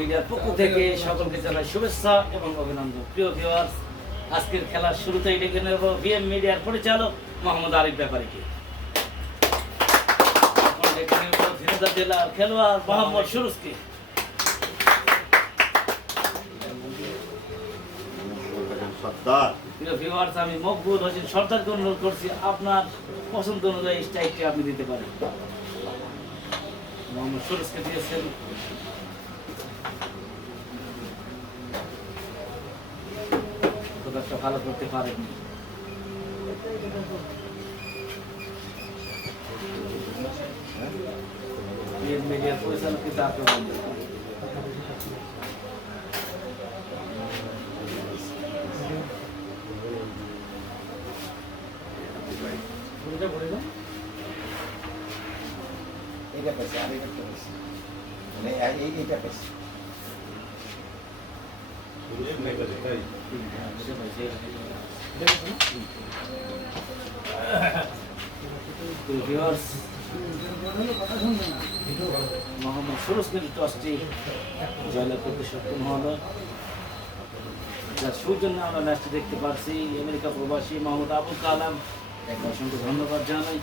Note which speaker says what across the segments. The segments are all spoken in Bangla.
Speaker 1: মিডিয়ার পক্ষ থেকে সকলকে জানাই শুভেচ্ছা এবং অভিনন্দন। প্রিয় ভিউয়ার্স আজকের খেলার শুরুতেই ডেকে নেব ভিএম মিডিয়ার পরিচালক মোহাম্মদ আরিফ ব্যাপারীকে। জেলার খেলোয়াড় মোহাম্মদ সুরুজকে।
Speaker 2: সর্দার।
Speaker 1: প্রিয় ভিউয়ার্স আমি মকবুল হোসেন সর্দারকে অনুরোধ করছি আপনার পছন্দ অনুযায়ী স্ট্রাইকটি আপনি দিতে পারেন। মোহাম্মদ সুরুজকে দিয়েছেন খুব একটা ভালো করতে পারেনি। মিডিয়ার পরিচালক কিন্তু আক্রমণ
Speaker 3: এটা পেয়েছে আর এটা পেয়েছে মানে এই- এই- এইটা পেয়েছে
Speaker 1: ভিউয়ার্স কিন্তু টসটি জয়লাভ করতে সক্ষম হলো যার সৌজন্য আমরা ম্যাচটি দেখতে পাচ্ছি আমেরিকা প্রবাসী মোহাম্মদ আবুল কালাম। অসংখ্য ধন্যবাদ জানাই।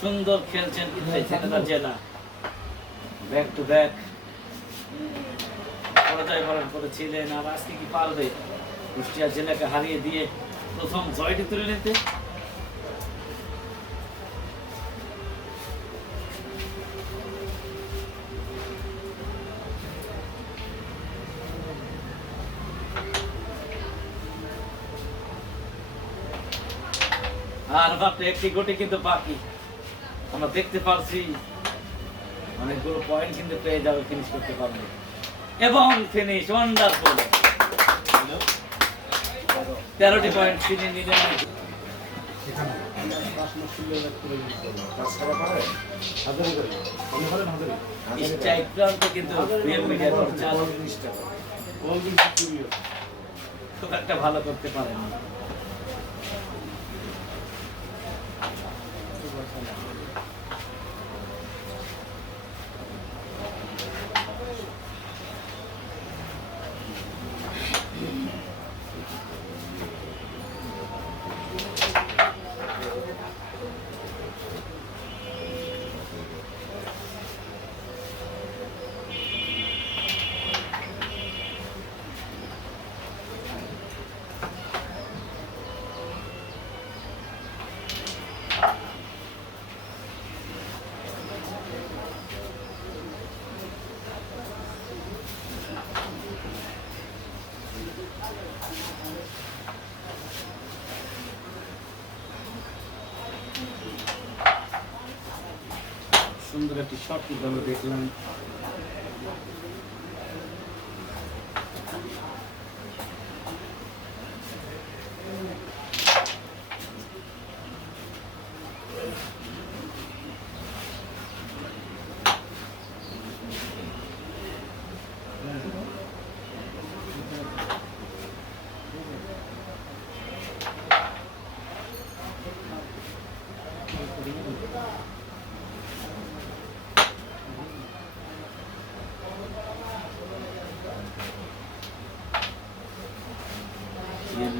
Speaker 1: সুন্দর খেলছেন কিন্তু জেলা। ব্যাক টু ব্যাক পরাজয় বরণ করেছিলেন আর আজকে কি পারবে? কুষ্টিয়া জেলাকে হারিয়ে দিয়ে প্রথম জয়টি তুলে নিতে। আর মাত্র একটি গোটি কিন্তু বাকি। আমরা দেখতে পারছি অনেকগুলো পয়েন্ট কিন্তু পেয়ে যাবে ফিনিশ করতে পারবে এবং ফিনিশ ওয়ান্ডারফুল তেরোটি পয়েন্ট তিনি নিলেন। কিন্তু খুব একটা ভালো করতে পারেন। সুন্দর একটি শট কিন্তু আমরা দেখলাম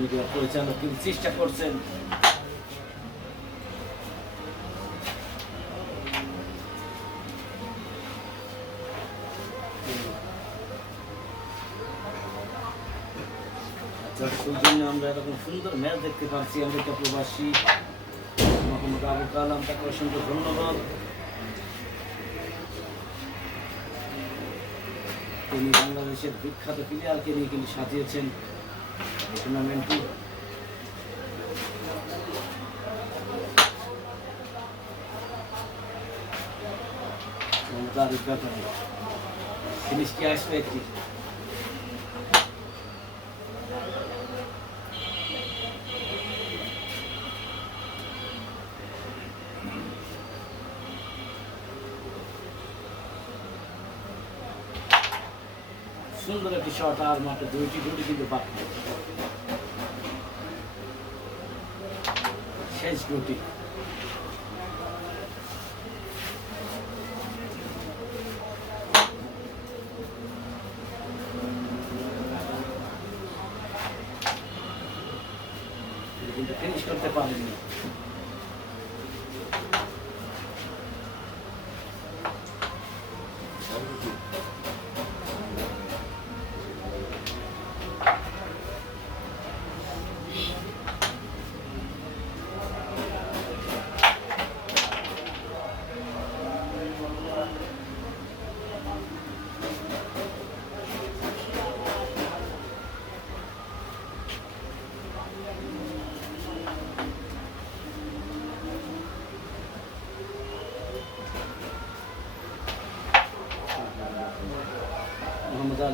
Speaker 1: মিডিয়ার পরিচালক কিন্তু চেষ্টা করছেন। আমরা এরকম সুন্দর দেখতে পাচ্ছি অসংখ্য ধন্যবাদ। তিনি বাংলাদেশের বিখ্যাত প্লেয়ারকে নিয়ে কিন্তু সাজিয়েছেন। এই টুর্নামেন্টটি মোহাম্মদ আরিফ ব্যাপারে ফিনিশটি আসবে একটি সুন্দর একটি শট আর মাত্র দুইটি গুলি কিন্তু বাকি। শেষ গুটি।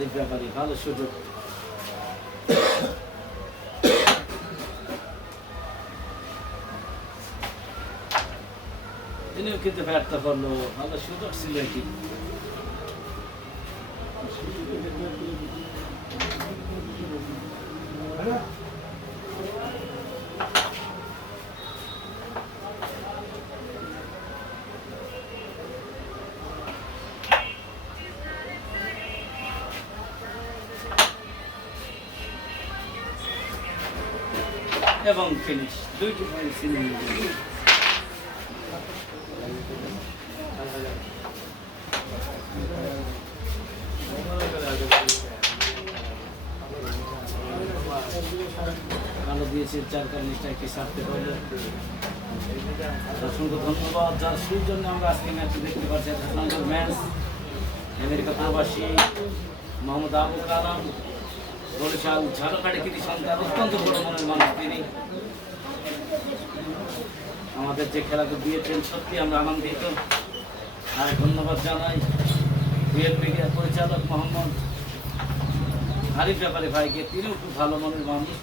Speaker 1: মোহাম্মদ ব্যাপারে ভালো সুযোগ। তিনিও কিন্তু ব্যর্থ করল ভালো সুযোগ ছিল এটি। এবং ফিনিশ। দুইটি পয়েন্ট নিল। ভালো দিয়েছে চার কারণে একটি সারতে পারল অসংখ্য ধন্যবাদ। যার সৌজন্য আমরা আজকে ম্যাচটি দেখতে পাচ্ছি ম্যাচ। আমেরিকা প্রবাসী মোহাম্মদ আবু কালাম। অত্যন্ত বড় মনের মানুষ তিনি। আমাদের যে খেলাকে দিয়েছেন, সত্যি আমরা আনন্দিত। আর ধন্যবাদ জানাই বিএল মিডিয়ার পরিচালক মোহাম্মদ আরিফ ব্যাপারে ভাইকে। তিনিও খুব ভালো মনের মানুষ।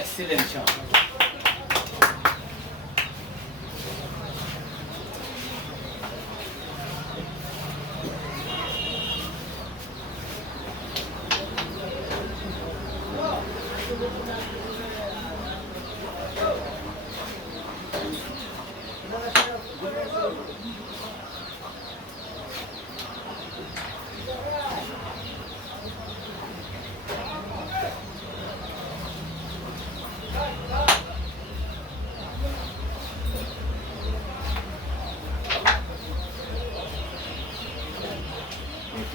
Speaker 1: এক্সিলেন্ট শট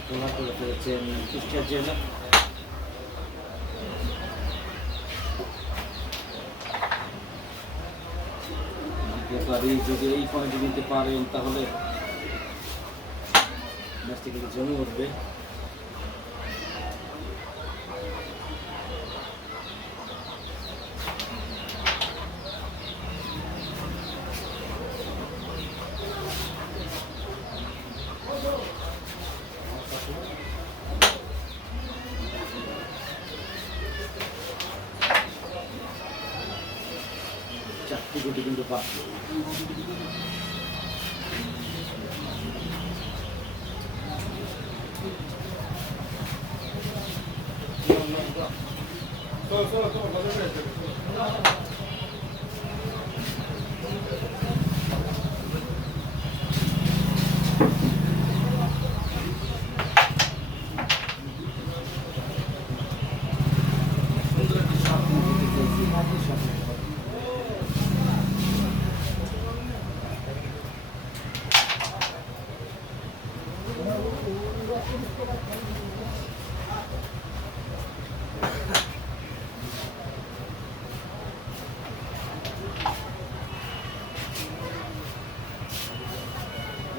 Speaker 1: প্রভাব করে ফেলেছেন এবার এই যদি এই পয়েন্ট নিতে পারেন তাহলে ম্যাচটি কিন্তু জমে উঠবে আর মাত্র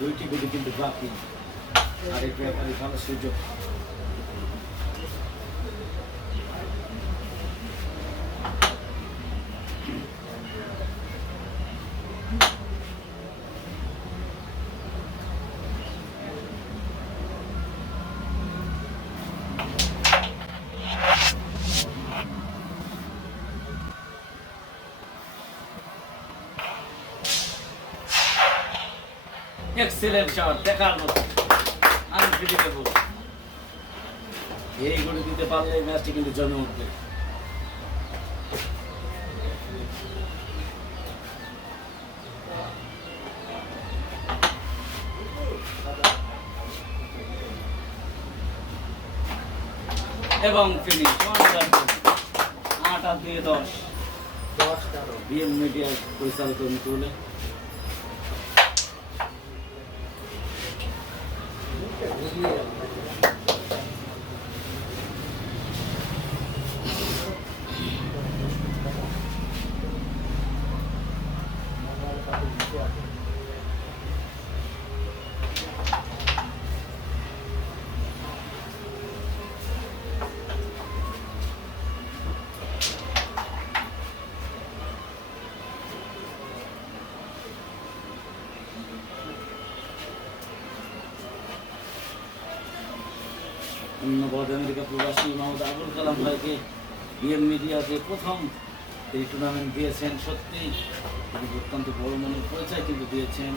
Speaker 1: দুইটি গুলি কিন্তু বাকি আর এই ব্যাপারে ভালো সুযোগ এক্সেলেন্ট শট দেখার মতো। আনক্রেডিটেবল এই গড়ে দিতে পারলে এই ম্যাচটি কিন্তু জমে উঠবে। এবং ফিনিশ আট আর দুই দশ। দশ বিএম মিডিয়া পরিচালিত মিতুলে ধন্যবাদ আমেরিকা প্রবাসী মোহাম্মদ আবুল কালাম ভাইকে বিএম মিডিয়াতে প্রথম এই টুর্নামেন্ট দিয়েছেন। সত্যি, তিনি অত্যন্ত বড় মনের পরিচয় কিন্তু দিয়েছেন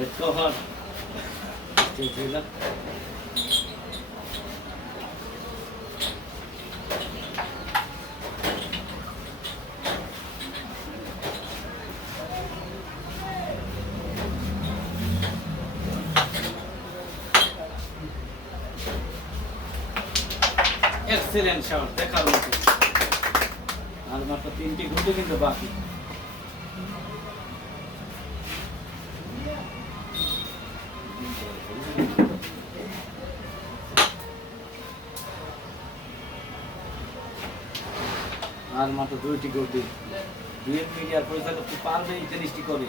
Speaker 1: Let's go hard. Stay trailer. Excellent shot দেখার মতো আর মাত্র তিনটি গুটি কিন্তু বাকি আর মাত্র দুইটি গুটি। বিএম মিডিয়ার পরিচালক কি পারবে, এই জিনিসটি করে।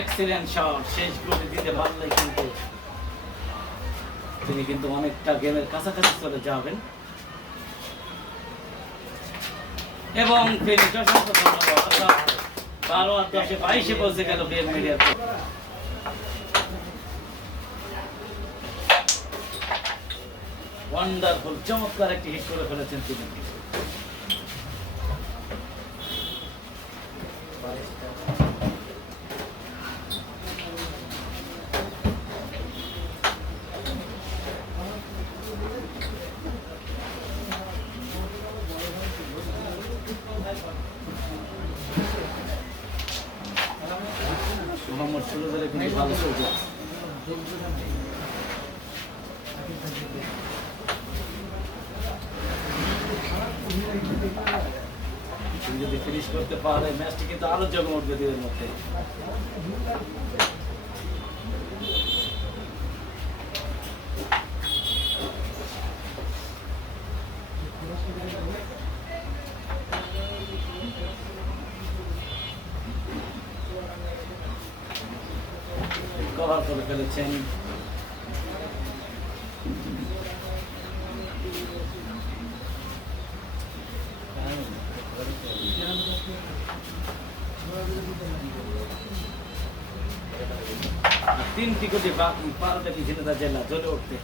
Speaker 1: এক্সিলেন্ট শট শেষ গুটি দিতে পারলে কিন্তু তিনি কিন্তু অনেকটা গেমের কাছাকাছি চলে যাবেন। এবং অসংখ্য ধন্যবাদ বারো আর দশে বাইশে পৌঁছে গেল বিএম মিডিয়ার ওয়ান্ডারফুল চমৎকার একটি হিট করে ফেলেছেন তিনি। মোহাম্মদ করতে পারে ম্যাচটি কিন্তু আরও জমে উঠবে দুয়ের মধ্যে। কভার করে ফেলেছেন। জেলা, জ্বলে উঠতে।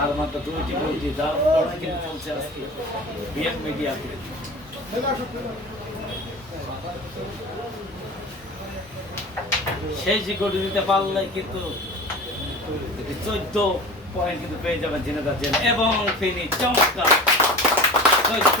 Speaker 1: আর মাত্র দাম লড়াই কিন্তু চলছে আজকে বিএম সেই সিকিউরিটি দিতে পারলে কিন্তু চোদ্দ পয়েন্ট কিন্তু পেয়ে যাবেন ঝিনেদা জেলা। এবং তিনি চমৎকার। চোদ্দ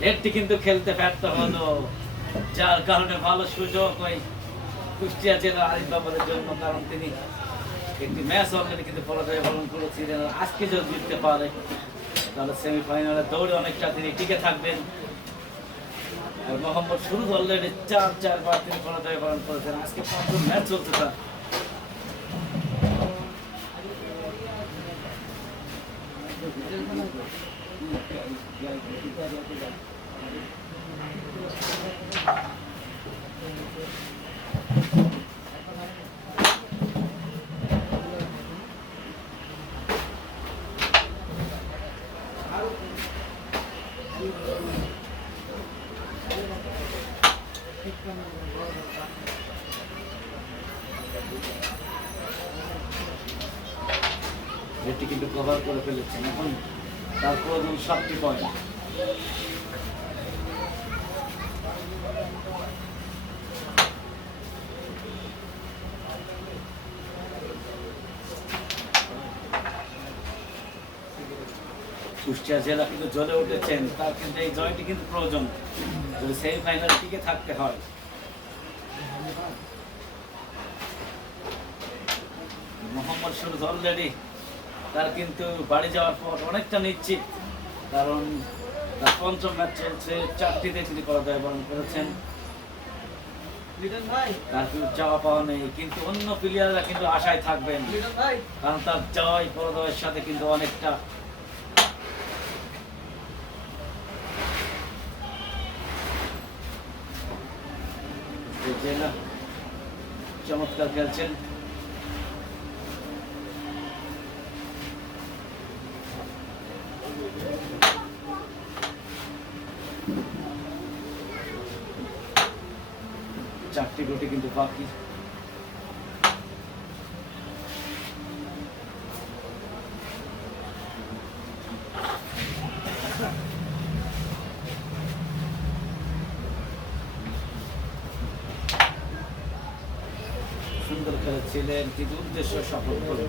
Speaker 1: নেটটি কিন্তু খেলতে ব্যর্থ হলো, যার কারণে ভালো সুযোগ ওই কুষ্টিয়া জেলা আরিফ বাবাদের জন্য, কারণ তিনি একটি ম্যাচ অলরেডি কিন্তু পরাজয় বরণ করেছিলেন। আজকে যদি জিততে পারে, তাহলে সেমিফাইনালে দৌড়ে অনেকটা তিনি টিকে থাকবেন। আর মোহাম্মদ শুরু অলরেডি চার, চারবার তিনি পরাজয় বরণ করেছেন। আজকে পঞ্চম ম্যাচ চলছে তার। যেটি কিন্তু কভার করে ফেলেছেন এখন তারপর সাতটি পয়েন্ট কুষ্টিয়া জেলা কিন্তু জ্বলে উঠেছেন, তার কিন্তু এই জয়টি কিন্তু প্রয়োজন। যদি সেমিফাইনাল টিকে থাকতে হয়। মোহাম্মদ সুরজ অলরেডি তার কিন্তু বাড়ি যাওয়ার পর অনেকটা নিশ্চিত কারণ তার পঞ্চম ম্যাচ চলছে চারটিতে তিনি পরাজয় বরণ করেছেন। তার কিন্তু চাওয়া পাওয়া নেই কিন্তু অন্য প্লেয়াররা কিন্তু আশায় থাকবেন। কারণ তার জয় পরাজয়ের সাথে কিন্তু অনেকটা চমৎকার খেলছেন। গুটি কিন্তু বাকি সুন্দর খেলেছিলেন কিন্তু উদ্দেশ্য সফল হল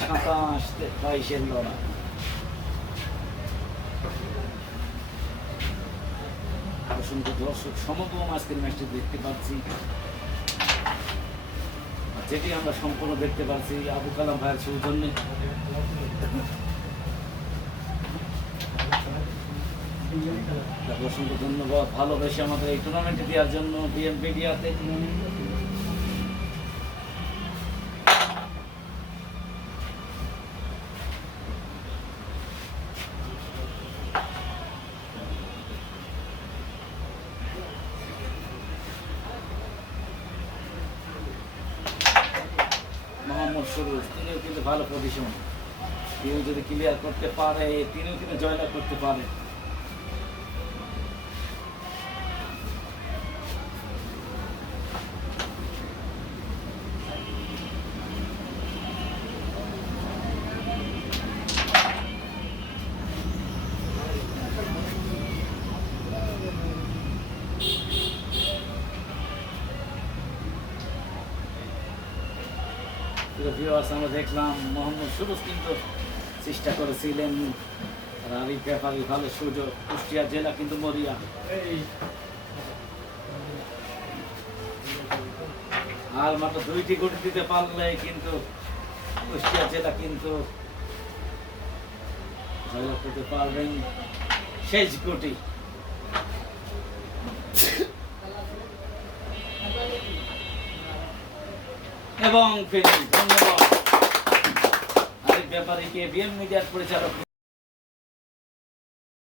Speaker 1: সাতাশ বাইশের লড়াই অসংখ্য দর্শক সমগম আজকের ম্যাচটি দেখতে পাচ্ছি। যেটি আমরা সম্পূর্ণ দেখতে পাচ্ছি, আবু কালাম ভাইয়ের সৌজন্যে অসংখ্য ধন্যবাদ। ভালোবেসে আমাদের এই টুর্নামেন্টে দেওয়ার জন্য বিএম সরুজ তিনিও কিন্তু ভালো পজিশন কেউ যদি ক্লিয়ার করতে পারে, তিনিও কিন্তু জয়লাভ করতে পারে। আমরা দেখলাম মোহাম্মদ সুরজ কিন্তু চেষ্টা করেছিলেন আর আরিফ ভালো সুযোগ। কুষ্টিয়া জেলা কিন্তু মরিয়া। আর মাত্র দুইটি গুটি দিতে পারলে কিন্তু কুষ্টিয়া জেলা কিন্তু করতে পারবেন। শেষ গুটি। এবং ফিনিশ ধন্যবাদ কে বিএম মিডিয়ার পরিচালক